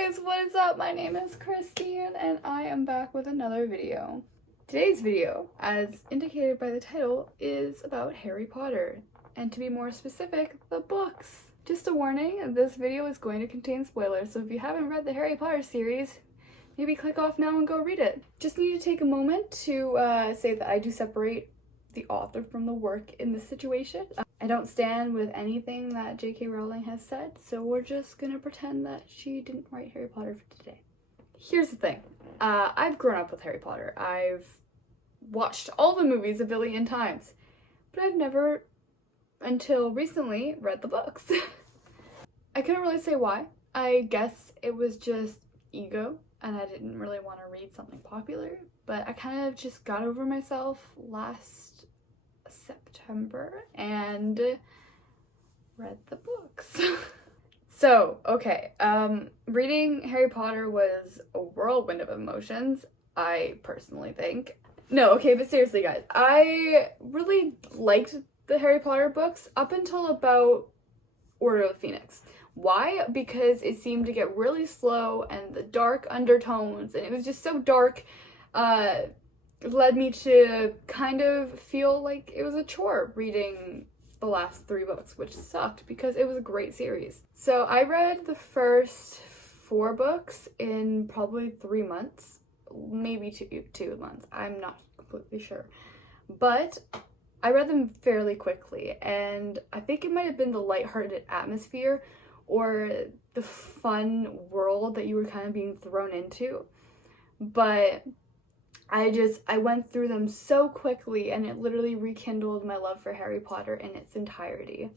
guys, what is up? My name is Christine and I am back with another video. Today's video, as indicated by the title, is about Harry Potter, and to be more specific, the books. Just a warning, this video is going to contain spoilers, so if you haven't read the Harry Potter series, maybe click off now and go read it. Just need to take a moment to say that I do separate the author from the work in this situation. I don't stand with anything that J.K. Rowling has said, so we're just gonna pretend that she didn't write Harry Potter for today. Here's the thing. I've grown up with Harry Potter. I've watched all the movies a billion times, but I've never, until recently, read the books. I couldn't really say why. I guess it was just ego, and I didn't really want to read something popular, but I kind of just got over myself last September and read the books. So, okay, reading Harry Potter was a whirlwind of emotions, I personally think. No, okay, but seriously guys, I really liked the Harry Potter books up until about Order of the Phoenix. Why? Because it seemed to get really slow and the dark undertones, and it was just so dark, led me to kind of feel like it was a chore reading the last 3 books, which sucked because it was a great series. So I read the first 4 books in probably 3 months, maybe two months, I'm not completely sure. But I read them fairly quickly, and I think it might have been the lighthearted atmosphere or the fun world that you were kind of being thrown into. But I went through them so quickly, and it literally rekindled my love for Harry Potter in its entirety.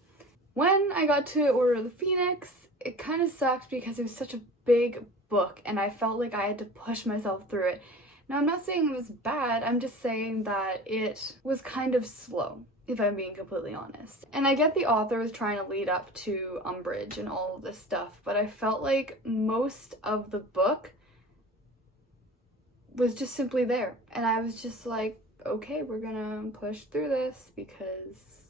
When I got to Order of the Phoenix, it kind of sucked because it was such a big book, and I felt like I had to push myself through it. Now, I'm not saying it was bad, I'm just saying that it was kind of slow, if I'm being completely honest. And I get the author was trying to lead up to Umbridge and all of this stuff, but I felt like most of the book was just simply there. And I was just like, okay, we're gonna push through this because...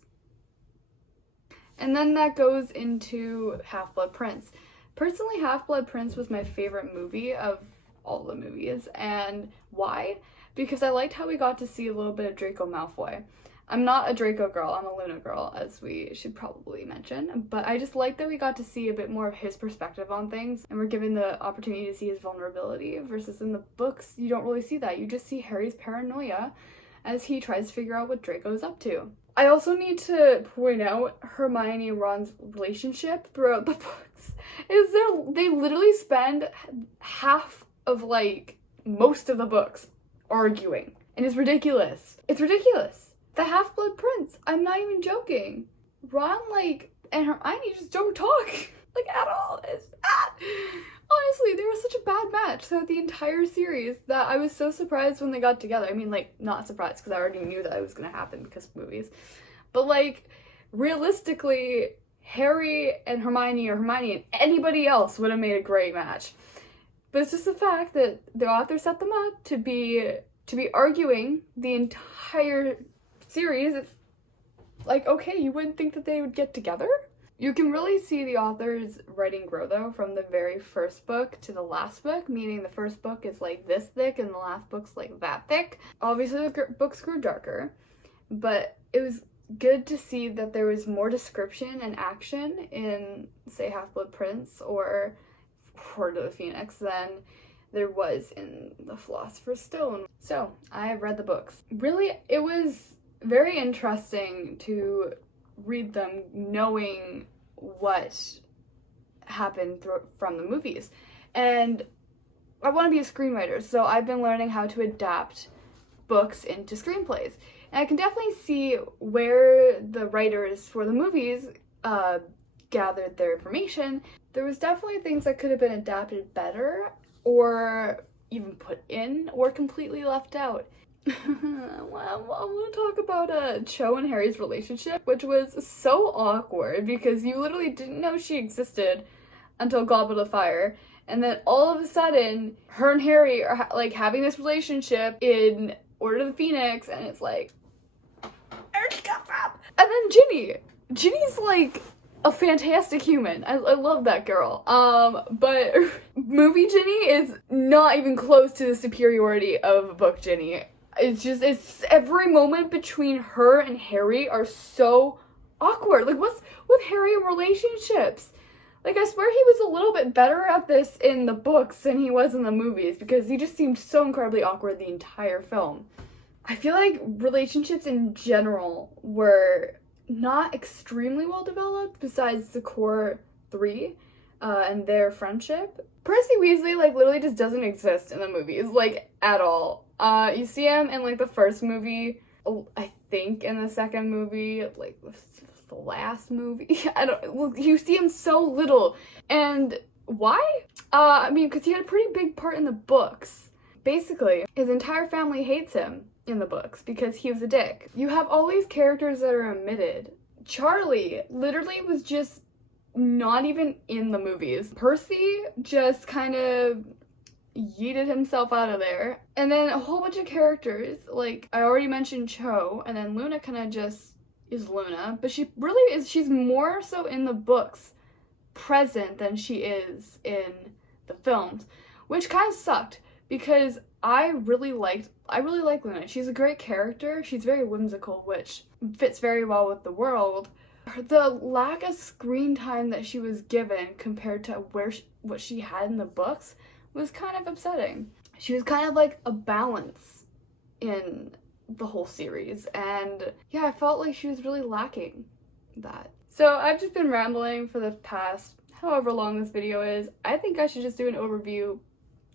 And then that goes into Half-Blood Prince. Personally, Half-Blood Prince was my favorite movie of all the movies. And why? Because I liked how we got to see a little bit of Draco Malfoy. I'm not a Draco girl, I'm a Luna girl, as we should probably mention, but I just like that we got to see a bit more of his perspective on things, and we're given the opportunity to see his vulnerability, versus in the books, you don't really see that. You just see Harry's paranoia as he tries to figure out what Draco's up to. I also need to point out Hermione and Ron's relationship throughout the books. They literally spend half of, like, most of the books arguing, and it's ridiculous. It's ridiculous. The Half-Blood Prince, I'm not even joking. Ron, and Hermione just don't talk, at all. Honestly, they were such a bad match throughout the entire series that I was so surprised when they got together. I mean, not surprised, because I already knew that it was gonna happen because of movies. But, realistically, Harry and Hermione, or Hermione and anybody else would have made a great match. But it's just the fact that the author set them up to be arguing the entire series. It's like, okay, you wouldn't think that they would get together? You can really see the author's writing grow, though, from the very first book to the last book, meaning the first book is this thick and the last book's that thick. Obviously the books grew darker, but it was good to see that there was more description and action in, say, Half-Blood Prince or Order of the Phoenix than there was in The Philosopher's Stone. So, I've read the books. Really, it was very interesting to read them knowing what happened from the movies. And I want to be a screenwriter, so I've been learning how to adapt books into screenplays. And I can definitely see where the writers for the movies gathered their information. There was definitely things that could have been adapted better, or even put in, or completely left out. I want to talk about Cho and Harry's relationship, which was so awkward because you literally didn't know she existed until Goblet of Fire, and then all of a sudden, her and Harry are having this relationship in Order of the Phoenix, and it's like, where'd she come from? And then Ginny's a fantastic human. I love that girl. But movie Ginny is not even close to the superiority of book Ginny. It's every moment between her and Harry are so awkward. Like, what's with Harry and relationships? Like, I swear he was a little bit better at this in the books than he was in the movies, because he just seemed so incredibly awkward the entire film. I feel like relationships in general were not extremely well developed, besides the core three and their friendship. Percy Weasley, like, literally just doesn't exist in the movies, like, at all. You see him in, like, the first movie, I think in the second movie, like, the last movie. You see him so little. And why? I mean, because he had a pretty big part in the books. Basically, his entire family hates him in the books because he was a dick. You have all these characters that are omitted. Charlie literally was just not even in the movies. Percy just kind of yeeted himself out of there. And then a whole bunch of characters, like I already mentioned Cho, and then Luna kind of just is Luna, but she really is, she's more so in the books present than she is in the films, which kind of sucked because I really like Luna. She's a great character. She's very whimsical, which fits very well with the world. The lack of screen time that she was given compared to what she had in the books was kind of upsetting. She was kind of like a balance in the whole series, and yeah, I felt like she was really lacking that. So I've just been rambling for the past however long this video is. I think I should just do an overview,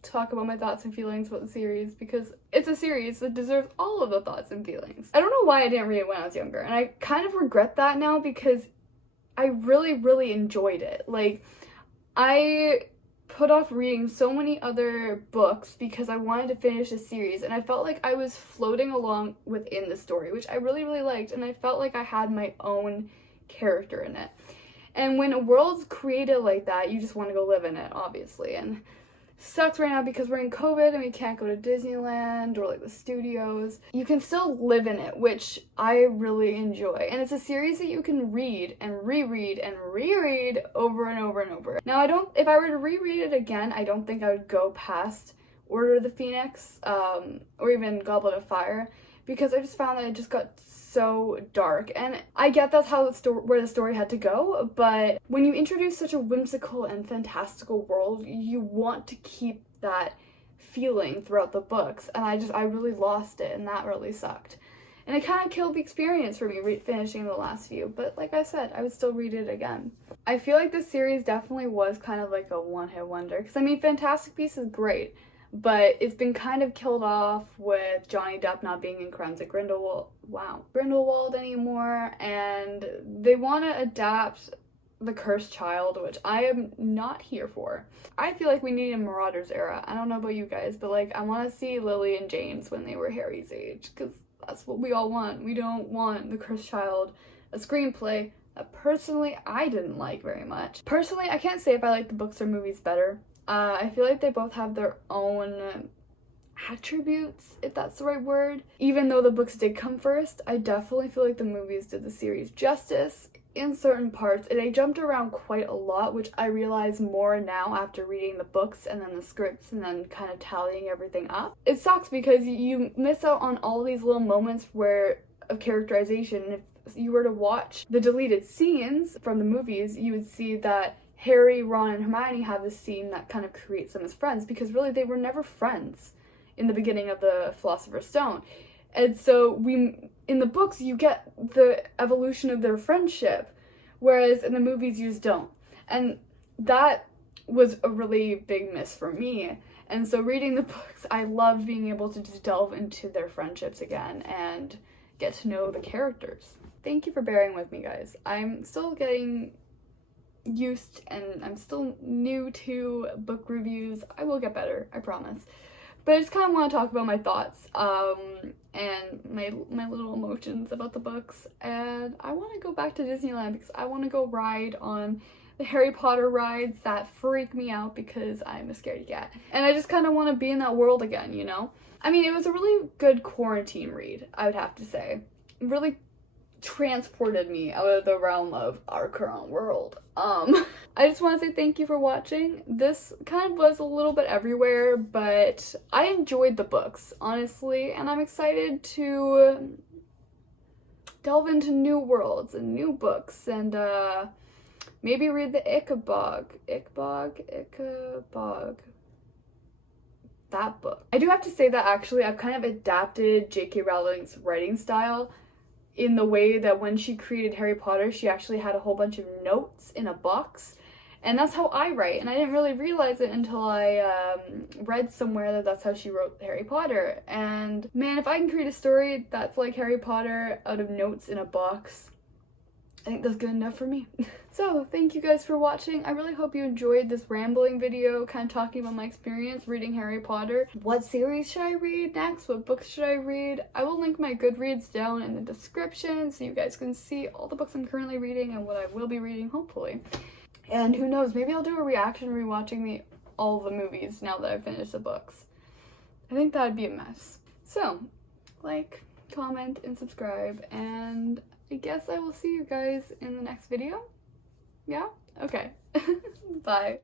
talk about my thoughts and feelings about the series, because it's a series that deserves all of the thoughts and feelings. I don't know why I didn't read it when I was younger, and I kind of regret that now because I really, really enjoyed it. Like, I put off reading so many other books because I wanted to finish the series, and I felt like I was floating along within the story, which I really, really liked, and I felt like I had my own character in it. And when a world's created like that, you just want to go live in it, obviously. And sucks right now because we're in COVID and we can't go to Disneyland or like the studios. You can still live in it, which I really enjoy. And it's a series that you can read and reread and reread over and over and over. Now, if I were to reread it again, I don't think I would go past Order of the Phoenix or even Goblet of Fire, because I just found that it just got so dark. And I get that's how where the story had to go, but when you introduce such a whimsical and fantastical world, you want to keep that feeling throughout the books, and I really lost it, and that really sucked. And it kind of killed the experience for me finishing the last few, but like I said, I would still read it again. I feel like this series definitely was kind of like a one-hit wonder, because I mean, Fantastic Beasts is great, but it's been kind of killed off with Johnny Depp not being in Crimes of Grindelwald anymore, and they want to adapt The Cursed Child, which I am not here for. I feel like we need a Marauders era. I don't know about you guys, but like, I want to see Lily and James when they were Harry's age, because that's what we all want. We don't want The Cursed Child, a screenplay that personally I didn't like very much. Personally, I can't say if I like the books or movies better. I feel like they both have their own attributes, if that's the right word. Even though the books did come first, I definitely feel like the movies did the series justice in certain parts. They jumped around quite a lot, which I realize more now after reading the books and then the scripts and then kind of tallying everything up. It sucks because you miss out on all these little moments of characterization. If you were to watch the deleted scenes from the movies, you would see that Harry, Ron, and Hermione have this scene that kind of creates them as friends, because really they were never friends in the beginning of the Philosopher's Stone. And so in the books, you get the evolution of their friendship, whereas in the movies, you just don't. And that was a really big miss for me. And so reading the books, I loved being able to just delve into their friendships again and get to know the characters. Thank you for bearing with me, guys. I'm still getting used and I'm still new to book reviews. I will get better, I promise. But I just kind of want to talk about my thoughts and my little emotions about the books. And I want to go back to Disneyland because I want to go ride on the Harry Potter rides that freak me out because I'm a scaredy cat. And I just kind of want to be in that world again, you know? I mean, it was a really good quarantine read, I would have to say. Really transported me out of the realm of our current world. I just want to say thank you for watching. This kind of was a little bit everywhere, but I enjoyed the books, honestly, and I'm excited to delve into new worlds and new books and maybe read the Ichabod. That book. I do have to say that actually I've kind of adapted J.K. Rowling's writing style in the way that when she created Harry Potter, she actually had a whole bunch of notes in a box. And that's how I write, and I didn't really realize it until I read somewhere that that's how she wrote Harry Potter. And man, if I can create a story that's like Harry Potter out of notes in a box, I think that's good enough for me. So, thank you guys for watching. I really hope you enjoyed this rambling video, kind of talking about my experience reading Harry Potter. What series should I read next? What books should I read? I will link my Goodreads down in the description so you guys can see all the books I'm currently reading and what I will be reading, hopefully. And who knows, maybe I'll do a reaction rewatching all the movies now that I've finished the books. I think that'd be a mess. So, like, comment, and subscribe, and I guess I will see you guys in the next video. Yeah? Okay. Bye.